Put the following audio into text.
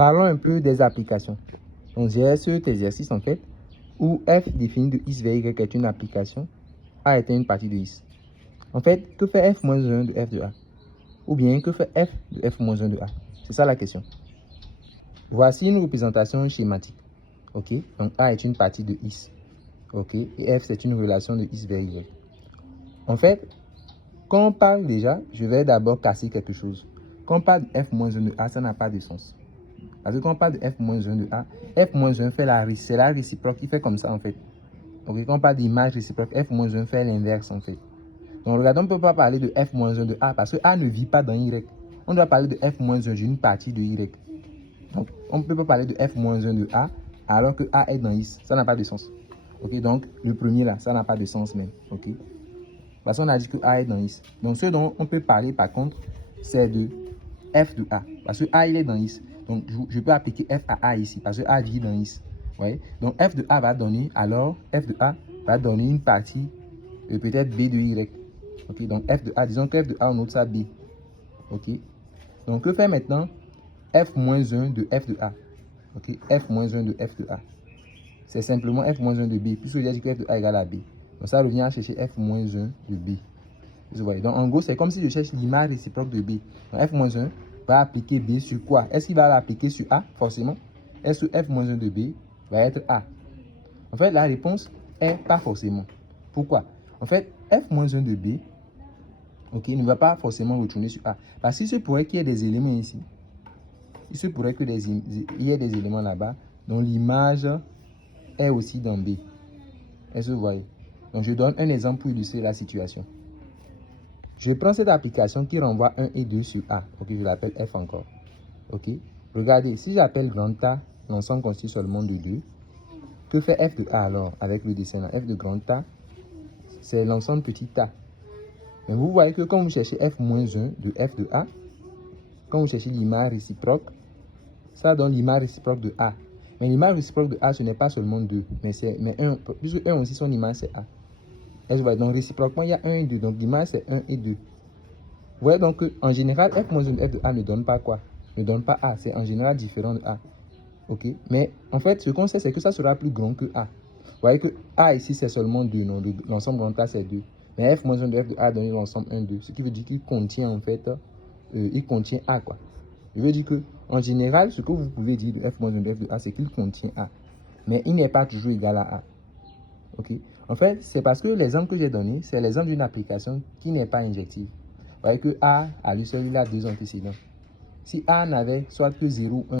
Parlons un peu des applications. Donc, j'ai cet exercice en fait où f défini de x vers y est une application, a est une partie de x. En fait, que fait f moins 1 de f de a? Ou bien, que fait f de f moins 1 de a? C'est ça la question. Voici une représentation schématique. Ok, donc a est une partie de x. Ok, et f c'est une relation de x vers y. En fait, quand on parle déjà, je vais d'abord casser quelque chose. Quand on parle de f moins 1 de a, ça n'a pas de sens. Parce que quand on parle de f moins 1 de a, f moins 1 fait c'est la réciproque qui fait comme ça en fait. Donc quand on parle d'image réciproque, f moins 1 fait l'inverse en fait. Donc regardons, on ne peut pas parler de f moins 1 de a parce que a ne vit pas dans y. On doit parler de f moins 1 d'une partie de y. Donc on ne peut pas parler de f moins 1 de a alors que a est dans x. Ça n'a pas de sens. Ok, donc le premier là, ça n'a pas de sens même. Ok, parce qu'on a dit que a est dans x. Donc ce dont on peut parler par contre, c'est de f de a. Parce que a il est dans x. Donc je peux appliquer f à a ici parce que a vit dans x. Ouais. Donc f de a va donner, alors f de a va donner une partie peut-être b de y. Ok, donc f de a, disons que f de a on note ça b. Ok, donc que fait maintenant f moins 1 de f de a? Ok, f moins 1 de f de a, c'est simplement f moins 1 de b, puisque j'ai dit que f de a égale à b. Donc ça revient à chercher f moins 1 de b. Vous voyez, donc en gros c'est comme si je cherche l'image réciproque de b. Donc f moins 1 va appliquer b sur quoi? Est-ce qu'il va l'appliquer sur a forcément? Est-ce que f moins 1 de b va être a? En fait la réponse est pas forcément. Pourquoi? En fait f moins 1 de b, ok, ne va pas forcément retourner sur a. Parce qu'il se pourrait qu'il y ait des éléments ici. Il se pourrait qu'il y ait des éléments là-bas dont l'image est aussi dans b. Est-ce que vous voyez? Donc je donne un exemple pour illustrer la situation. Je prends cette application qui renvoie 1 et 2 sur A. Ok, je l'appelle F encore. Ok, regardez, si j'appelle grand A l'ensemble constitué seulement de 2, que fait F de A alors avec le dessin là? F de grand A, c'est l'ensemble petit a. Mais vous voyez que quand vous cherchez F moins 1 de F de A, quand vous cherchez l'image réciproque, ça donne l'image réciproque de A. Mais l'image réciproque de A, ce n'est pas seulement 2, mais 1, puisque 1 aussi, son image c'est A. Et je vois, donc réciproquement, il y a 1 et 2, donc l'image c'est 1 et 2. Vous voyez donc qu'en général, f moins 1 de f de a ne donne pas quoi? Ne donne pas a, c'est en général différent de a. Ok, mais en fait, ce qu'on sait, c'est que ça sera plus grand que a. Vous voyez que a ici, c'est seulement 2, non, l'ensemble grand A, c'est 2. Mais f moins 1 de f de a donne l'ensemble 1, 2, ce qui veut dire qu'il contient en fait, il contient a quoi. Je veux dire que en général, ce que vous pouvez dire de f moins 1 de f de a, c'est qu'il contient a. Mais il n'est pas toujours égal à a. Ok, en fait, c'est parce que l'exemple que j'ai donné, c'est l'exemple d'une application qui n'est pas injective. Vous voyez que A, à lui seul, il a deux antécédents. Si A n'avait soit que 0, 1,